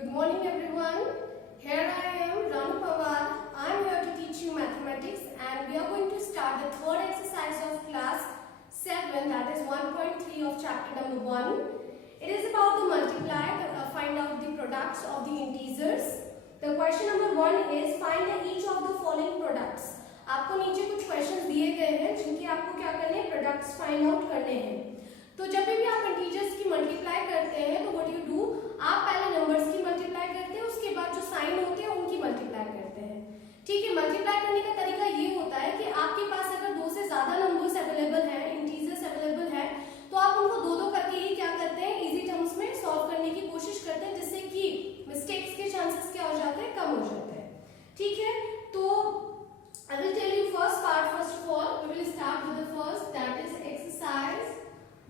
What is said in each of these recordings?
Good morning everyone. Here I am Ranu Pawar. I am here to teach you mathematics and we are going to start the third exercise of class 7, that is 1.3 of chapter number 1. It is about the multiply, find out the products of the integers. The question number 1 is find each of the following products. आपको नीचे कुछ questions दिए गए हैं जिनके आपको क्या करने हैं, प्रोडक्ट्स फाइंड आउट करने हैं। तो जब भी आप इंटीजर्स की मल्टीप्लाई करते हैं तो व्हाट यू डू, आप पहले नंबर्स की मल्टीप्लाई करते हैं, उसके बाद जो साइन होते हैं उनकी मल्टीप्लाई करते हैं। ठीक है, मल्टीप्लाई करने का तरीका ये होता है कि आपके पास अगर दो से ज्यादा नंबर्स अवेलेबल हैं, इंटीजर्स अवेलेबल हैं, तो आप उनको दो दो करके ही क्या करते हैं, इजी टर्म्स में सॉल्व करने की कोशिश करते हैं, जिससे कि मिस्टेक्स के चांसेस क्या हो जाते हैं, कम हो जाते हैं। ठीक है, तो I will tell you first part. First of all, we will start with the first, that is exercise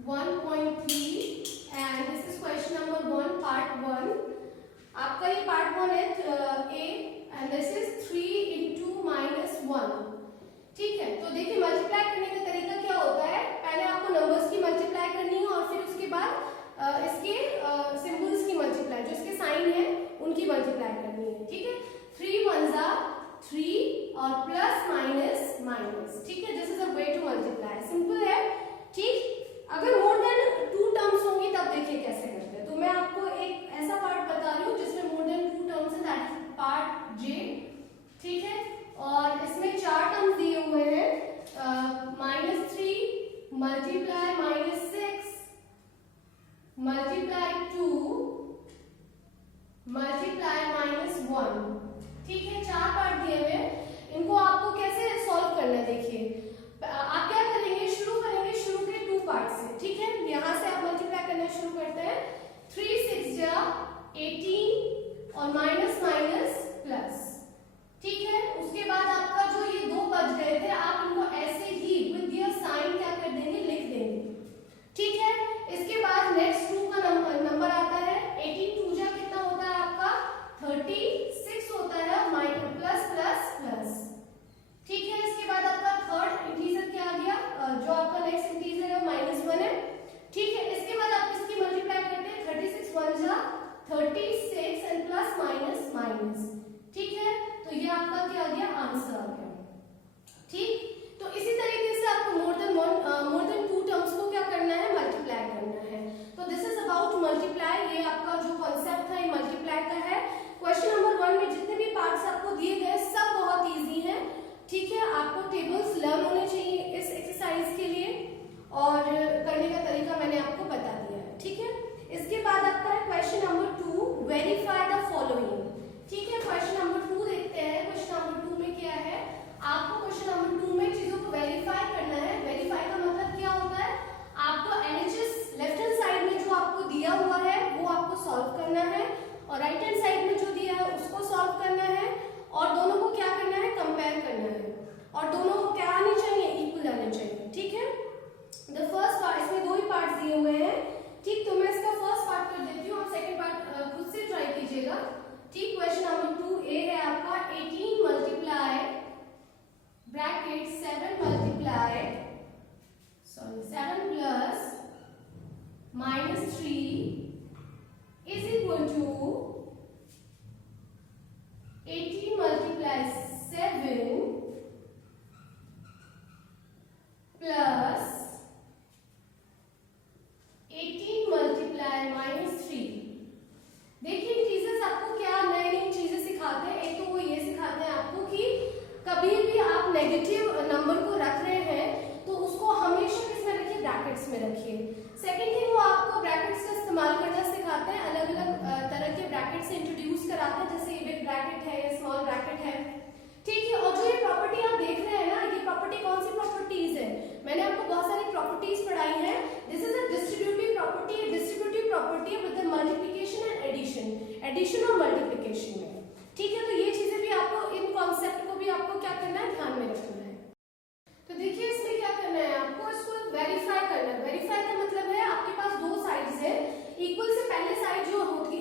1.3 and this is question number 1, part 1. आपका ये part 1 है A and this is 3 into -1. ठीक है, तो देखिए मल्टीप्लाई करने का तरीका क्या होता है, पहले आपको नंबर्स की मल्टीप्लाई करनी है और फिर उसके बाद इसके सिंबल्स की मल्टीप्लाई, जो इसके साइन है उनकी मल्टीप्लाई करनी है। ठीक है, 3 1 3 और प्लस माइनस माइनस। ठीक है, this is a way to multiply, simple है। ठीक, अगर मोर देन 2 टर्म्स होंगी तब देखिए कैसे करते हैं। तो मैं आपको एक ऐसा पार्ट बता रही हूँ जिसमें मोर देन 2 टर्म्स है, दैट इज पार्ट जे। ठीक है, और इसमें 4 टर्म्स दिए हुए हैं, -3 मल्टीप्लाई -6 मल्टीप्लाई 2 मल्टीप्लाई -1। ठीक है, 4 पार्ट दिए हुए हैं, इनको आपको कैसे सॉल्व करना है। देखिए आप क्या करेंगे, शुरू करेंगे शुरू के 2 पार्ट से। ठीक है, यहां से आप मल्टीप्लाई करना शुरू करते हैं, 3 6 जा 18 और माइनस माइनस प्लस। ठीक है, उसके बाद आपका जो ये 2 बच गए थे, आप इनको ऐसे ही विद देयर साइन क्या कर देंगे, लिख देंगे। ठीक है, इसके बाद नेक्स्ट 2 का नंबर आता है, 18 2 जा कितना होता है आपका 36 होता है, माइनस प्लस प्लस प्लस। ठीक है, इसके बाद आपका थर्ड इंटीजर क्या आ गया, जो आपका नेक्स्ट इंटीजर है -1 है। ठीक है, इसके बाद आप इसकी मल्टीप्लाई करते हैं, 36 1 जा 36 एंड प्लस माइनस माइनस। ठीक है, तो ये आपका क्या आ गया, आंसर आ गया। ठीक, तो इसी तरीके से आपको मोर देन 2 टर्म्स को क्या करना है, मल्टीप्लाई करना है। तो दिस इज अबाउट मल्टीप्लाई, ये आपका जो कॉन्सेप्ट है मल्टीप्लाई का है। क्वेश्चन नंबर 1 में जितने भी पार्ट्स आपको दिए गए सब बहुत इजी हैं। ठीक है, आपको टेबल्स लर्न होने चाहिए इस एक्सरसाइज के लिए और करने का तरीका मैंने आपको बता दिया है। ठीक है, इसके बाद आपका है question number 2, verify the following. ठीक है, क्वेश्चन नंबर 2 देखते हैं। क्वेश्चन नंबर 2 में क्या है, आपको क्वेश्चन नंबर 2 में चीजों को वेरीफाई करना है। वेरीफाई का मतलब क्या होता है, आपको एलएचएस लेफ्ट हैंड साइड में जो आपको दिया हुआ है वो आपको सॉल्व करना है और राइट हैंड साइड में जो दिया है उसको सॉल्व करना है और दोनों को क्या करना है, कंपेयर करना है और दोनों को क्या आने चाहिए, इक्वल आने चाहिए। ठीक है, द फर्स्ट पार्ट, इसमें 2 ही पार्ट दिए हुए हैं। ठीक, तो मैं इसका फर्स्ट पार्ट कर देती हूँ, आप सेकंड पार्ट खुद से ट्राई कीजिएगा। ठीक, क्वेश्चन नंबर 2 ए है आपका, 18 multiply bracket 7 multiply 7 plus -3 is equal to 18 multiply 7 plus 18 multiply -3। देखिए इंटीजर्स आपको क्या नई नई चीजें सिखाते हैं। एक तो वो ये सिखाते हैं आपको कि कभी भी आप नेगेटिव नंबर को रख रहे हैं तो उसको हमेशा किसमें रखिए, ब्रैकेट्स में रखिए। सेकंड थिंग, वो आपको ब्रैकेट्स का इस्तेमाल करना सिखाते हैं, अलग अलग तरह के ब्रैकेट से इंट्रोड्यूस कराते हैं, जैसे ये बिग ब्रैकेट है, ये स्मॉल ब्रैकेट है। ठीक है, और जो ये प्रॉपर्टी आप देख रहे हैं ना, ये प्रॉपर्टी कौन सी प्रॉपर्टीज है, मैंने आपको बहुत सारी प्रॉपर्टीज पढ़ाई है। This is a distributive property, distributive property with the multiplication and addition, addition और मल्टीप्लिकेशन में। ठीक है, तो ये चीजें भी आपको, इन कॉन्सेप्ट को भी आपको क्या करना है, ध्यान में रखना है। तो देखिए इसमें क्या करना है, आपको इसको वेरीफाई करना है। वेरीफाई का मतलब है आपके पास 2 साइड्स है, इक्वल से पहले साइड जो होगी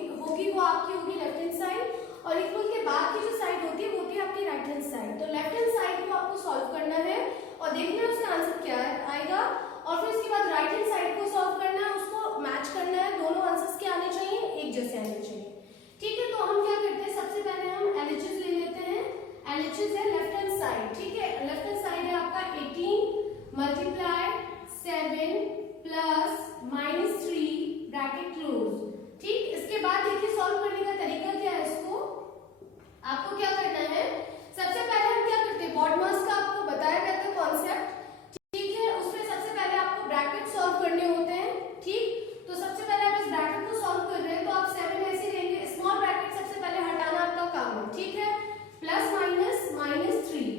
वो आपकी होगी लेफ्ट हैंड साइड और इक्वल के बाद की जो साइड होती है वो होती है आपकी राइट हैंड साइड। तो लेफ्ट हैंड साइड को आपको सॉल्व करना है और देखना है उसका आंसर क्या आएगा और फिर उसके बाद राइट हैंड साइड को सॉल्व करना है, उसको मैच करना है, दोनों आंसर्स क्या आने चाहिए, एक जैसे आने चाहिए। ठीक है, LHS है लेफ्ट हैंड साइड, ठीक है। लेफ्ट हैंड साइड है आपका 18 मल्टीप्लाई 7 प्लस -3 ब्रैकेट क्लोज, ठीक। इसके बाद देखिए सॉल्व करने का तरीका क्या है। इसको आपको क्या करना है, सबसे पहले हम क्या करते हैं, BODMAS का आपको बताया गया था कॉन्सेप्ट, ठीक है। उसमें सबसे पहले आपको ब्रैकेट सॉल्व करने होते हैं, ठीक। तो सबसे पहले आप इस ब्रैकेट को सॉल्व कर रहे हैं तो आप 7 ऐसे लेंगे, स्मॉल ब्रैकेट सबसे पहले हटाना आपका काम है, ठीक है। प्लस माइनस -3,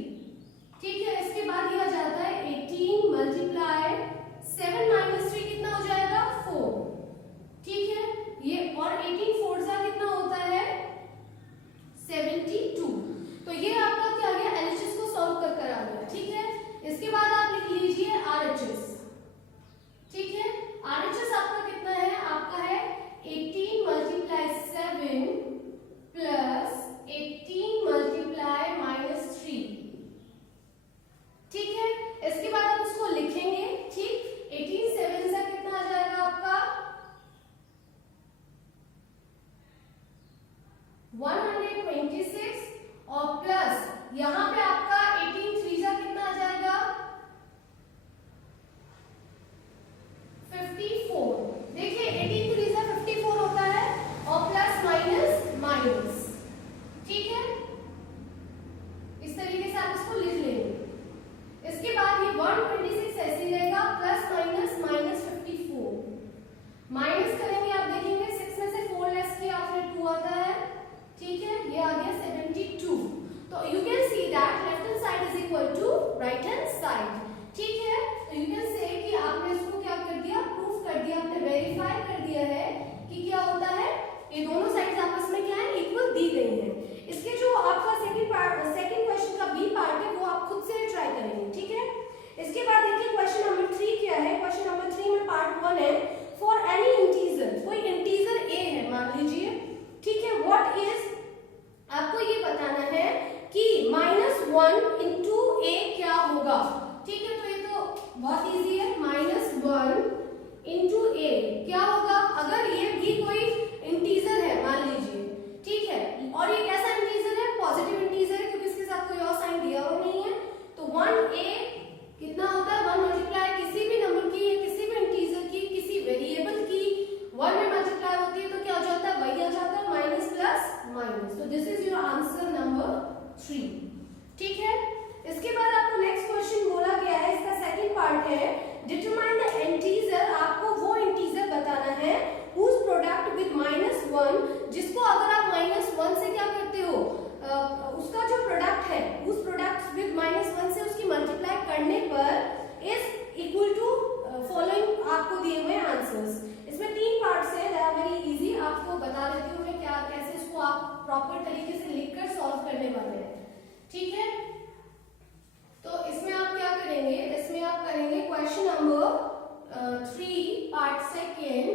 ठीक है। इसके बाद यह आ जाता है 18 मल्टीप्लाई 7 -3 कितना हो जाएगा 4, ठीक है। ये और 18 4 सा कितना होता है 72। तो ये आपका क्या गया, LHS को सॉल्व कर कर आ गया, ठीक है। इसके बाद आप लिख लीजिए RHS, ठीक है। RHS आपका कितना है, आपका है 18 मल्टीप्लाई 7 प्लस 18 मल्टीप्लाई -3, ठीक है। इसके बाद आप उसको लिखेंगे, ठीक। 18 7 से कितना आ जाएगा आपका 126 और प्लस यहां पे आपका 18 3 जा कितना आ जाएगा 54। देखिए 18 3 जा 54 होता है और प्लस माइनस माइनस, ठीक है। इस तरीके से आप इसको लिख लेंगे। इसके बाद ये 126 ऐसे रहेगा प्लस माइनस -54, माइनस करेंगे आप देखेंगे 6 में से 4 लेस किया फिर 2 आता है, ठीक है। ये आ गया 72। तो you can see that left hand side is equal to right hand side, ठीक है। तो यू कैन से कि आपने इसको क्या कर दिया, प्रूफ कर दिया, आपने वेरीफाई कर दिया है कि क्या होता है, ये दोनों साइड्स आपस में क्या है इक्वल दी गई हैं। इसके जो आपका सेकंड क्वेश्चन का बी पार्ट है वो आप खुद से ट्राई करेंगे, ठीक है। इसके बाद देखिए क्वेश्चन नंबर 3 क्या है। क्वेश्चन नंबर 3 में पार्ट 1 है, फॉर एनी इंटीजर, कोई इंटीजर a है मान लीजिए, ठीक है। व्हाट इज, आपको ये बताना है कि -1 इंटू a क्या होगा, ठीक है। तो ये तो बहुत इजी है, -1 इंटू a क्या होगा, अगर ये भी कोई इंटीजर है मान लीजिए, ठीक है। और ये कैसा इंटीजर है, पॉजिटिव इंटीजर है क्योंकि इसके साथ कोई और साइन दिया हुआ नहीं है। तो 1a कितना होता है 1 मल्टीप्लाई किसी भी नंबर की या किसी भी इंटीजर की किसी वेरिएबल की 1 में मल्टीप्लाई होती है तो क्या हो जाता है, वही आ जाता है माइनस प्लस माइनस। तो this is your answer number 3, ठीक है। इसके बाद आपको नेक्स्ट क्वेश्चन बोला गया है, इसका सेकंड पार्ट है, डिटरमाइन द इंटीजर, आपको वो इंटीजर बताना है whose product with -1, जिसको अगर आप -1 से क्या करते हो, उसका जो प्रोडक्ट है उस प्रोडक्ट विद -1 से उसकी मल्टीप्लाई करने पर इज इक्वल टू फॉलोइंग आपको दिए हुए आंसर्स। इसमें 3 पार्ट्स है, दे आर वेरी इजी, आपको बता देती हूँ मैं क्या कैसे इसको आप प्रॉपर तरीके से लिखकर सॉल्व करने वाले हैं, ठीक है। तो इसमें आप क्या करेंगे, इसमें आप करेंगे क्वेश्चन नंबर 3 पार्ट सेकेंड,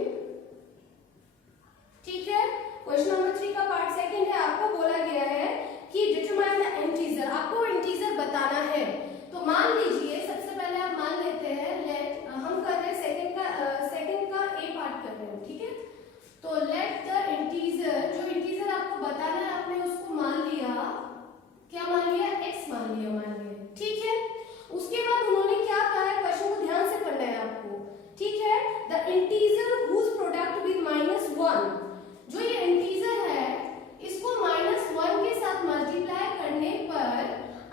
ठीक है। क्वेश्चन नंबर 3 का पार्ट सेकेंड है, आपको बोला गया है कि डिटरमाइन द इंटीजर, आपको इंटीजर बताना है। तो मान लीजिए सबसे पहले आप मान लेते हैं, लेट हम कर रहे हैं सेकंड का ए पार्ट कर रहे हैं, ठीक है। तो लेट द इंटीजर, जो इंटीजर आपको बताना है आपने उसको मान लिया, क्या मान लिया, x मान लिया, ठीक है। उसके बाद उन्होंने क्या कहा है, क्वेश्चन को ध्यान से पढ़ना है आपको, ठीक है। The integer whose product with -1, जो ये इंटीजर है इसको -1 के साथ मल्टीप्लाई करने पर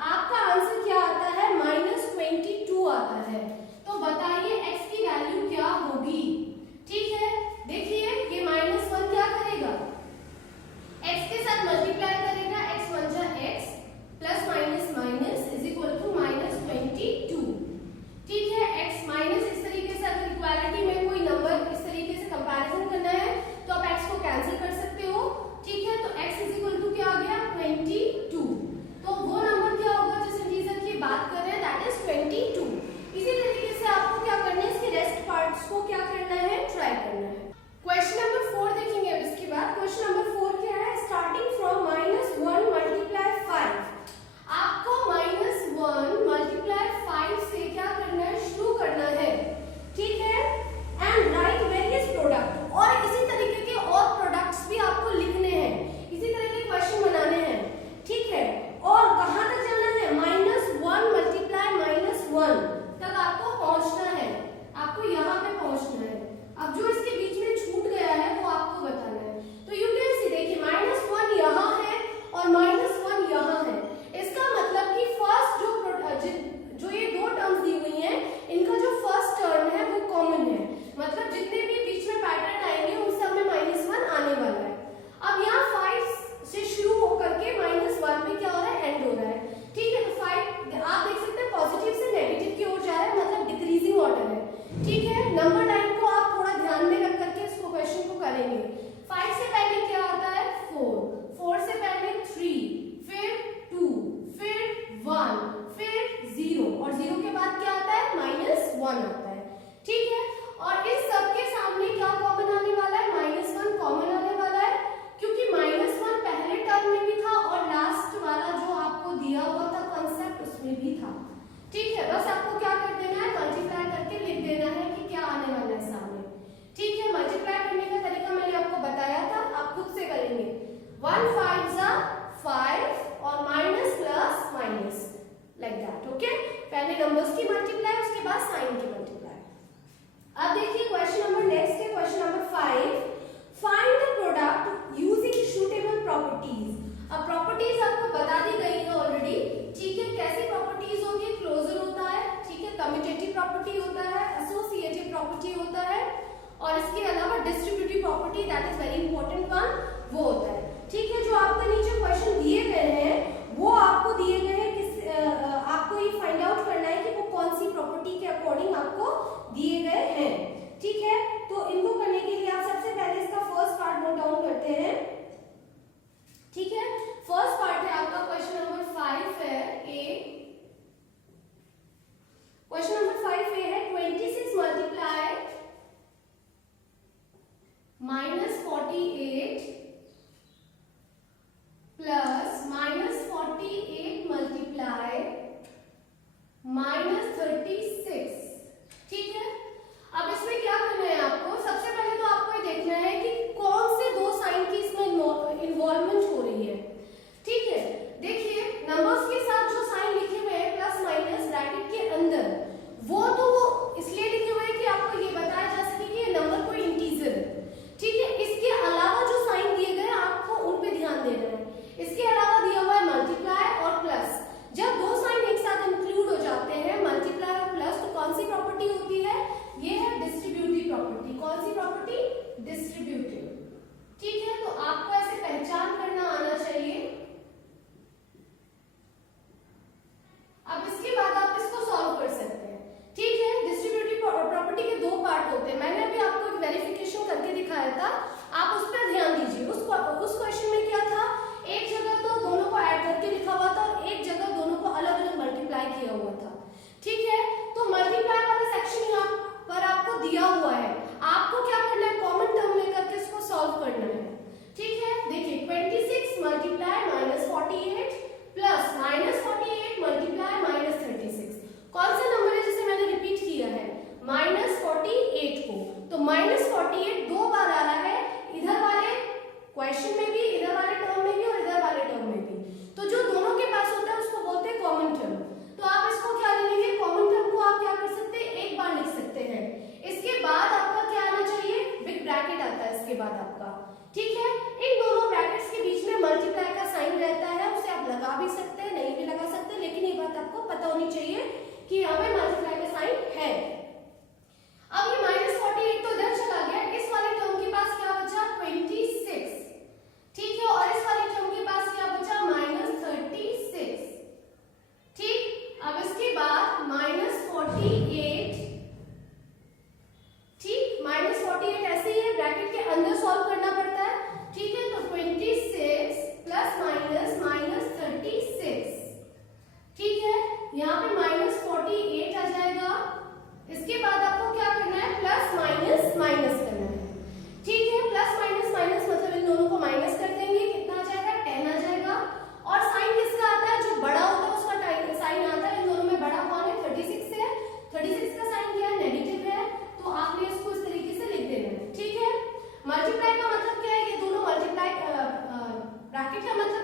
आपका आंसर क्या आता है, -22 आता है। तो बताइए x की वैल्यू क्या होगी, ठीक है। देखिए ये -1 क्या 1 5 जा 5 और minus plus minus like that. Okay, पहले नंबर्स की मल्टीप्लाई, उसके बाद साइन की मल्टीप्लाई। अब देखिए क्वेश्चन नंबर नेक्स्ट है, question number 5, find the product using suitable properties. अब प्रॉपर्टीज आपको बता दी गई है ऑलरेडी, ठीक है। कैसी प्रॉपर्टीज होगी, क्लोजर होता है, ठीक है, कम्यूटेटिव प्रॉपर्टी होता है, एसोसिएटिव प्रॉपर्टी होता है, और इसके अलावा distributive property, that is very important one, वो होता है, ठीक है। जो आपके नीचे क्वेश्चन दिए गए हैं वो आपको दिए गए हैं, आपको ये फाइंड आउट करना है कि वो कौन सी प्रॉपर्टी के अकॉर्डिंग आपको दिए गए हैं, ठीक है। तो इनको करने के लिए आप सबसे पहले इसका फर्स्ट पार्ट नोट डाउन करते हैं, ठीक है। फर्स्ट पार्ट है आपका क्वेश्चन नंबर 5 है ए, क्वेश्चन नंबर 5 ए है 26 मल्टीप्लाई -48 प्लस -48 मल्टीप्लाई -36, ठीक है। अब इसमें क्या करना है आपको, सबसे पहले तो आपको ये देखना है कि कौन से दो साइन की इसमें इन्वॉल्वमेंट हो रही है, ठीक है। देखिए नंबर्स के साथ जो साइन लिखे हुए हैं प्लस माइनस ब्रैकेट के अंदर, वो तो इसलिए लिखे हुए हैं कि आपको ये बताया जा सके कि ये नंबर कोई इंटीजर है, ठीक है। इसके अलावा जो साइन दिए गए आपको उन पे ध्यान देना है। इसके अलावा दिया हुआ है मल्टीप्लाई और प्लस। जब दो साइन एक साथ इंक्लूड हो जाते हैं, मल्टीप्लाई और प्लस, तो कौन सी प्रॉपर्टी होती है, ये है डिस्ट्रीब्यूटिव प्रॉपर्टी। कौन सी प्रॉपर्टी, डिस्ट्रीब्यूटिव, ठीक है। तो आपको ऐसे पहचान करना आना चाहिए। अब इसके बाद आप इसको सॉल्व कर सकते हैं, ठीक है। डिस्ट्रीब्यूटिव प्रॉपर्टी के दो पार्ट होते हैं, मैंने अभी आपको एक वेरिफिकेशन करके दिखाया था, आप उस पर ध्यान दीजिए। उस क्वेश्चन में क्या था, एक जगह तो दोनों को ऐड करके लिखा हुआ था और एक जगह दोनों को अलग अलग मल्टीप्लाई किया हुआ था, ठीक है। तो मल्टीप्लाई वाला सेक्शन यहाँ पर आपको दिया हुआ है, आपको क्या करना है, कॉमन टर्म लेकर के इसको सॉल्व करना है, ठीक है। देखिए 26 मल्टीप्लाई -48 प्लस -48 मल्टीप्लाई -36, कौन सा नंबर है जिसे मैंने रिपीट किया है, -48 को। तो -48 दो बार आ रहा है, इधर वाले क्वेश्चन में भी, इधर वाले टर्म में भी और इधर वाले टर्म में भी। तो जो दोनों के पास होता है उसको बोलते हैं कॉमन टर्म। तो आप इसको क्या ले लेंगे, कॉमन टर्म को आप क्या कर सकते हैं, एक बार लिख सकते हैं। इसके बाद आपका क्या आना चाहिए, बिग ब्रैकेट आता है इसके बाद आपका, ठीक है। इन दोनों ब्रैकेट्स के बीच में मल्टीप्लाई का साइन रहता है, उसे आप लगा भी सकते हैं, नहीं भी लगा सकते, लेकिन ये बात आपको पता होनी चाहिए कि यहाँ पे मल्टीप्लाई का साइन है। अब ये -48 तो इधर चला गया, इस वाले टर्म के पास क्या बचा, 26, ठीक है, और इस वाले टर्म के पास क्या बचा, -36, ठीक। अब इसके बाद -48, ठीक, -48 ऐसे ही है, ब्रैकेट के अंदर सॉल्व करना पड़ता है, ठीक है। तो 26 प्लस माइनस -36, ठीक है। यहाँ पे -48 आ जाएगा। इसके बाद आपको क्या करना है, प्लस माइनस करना है, ठीक है। प्लस माइनस मतलब इन दोनों को माइनस कर देंगे, कितना आ जाएगा, 10 आ जाएगा। और साइन किसका आता है, जो बड़ा होता है उसका साइन आता है। इन दोनों में बड़ा कौन है, 36 है, 36 का साइन क्या है, नेगेटिव है, तो आपने इसको इस तरीके से लिख देना है, ठीक है। मल्टीप्लाई का मतलब क्या है, ये दोनों मल्टीप्लाई, ब्रैकेट का मतलब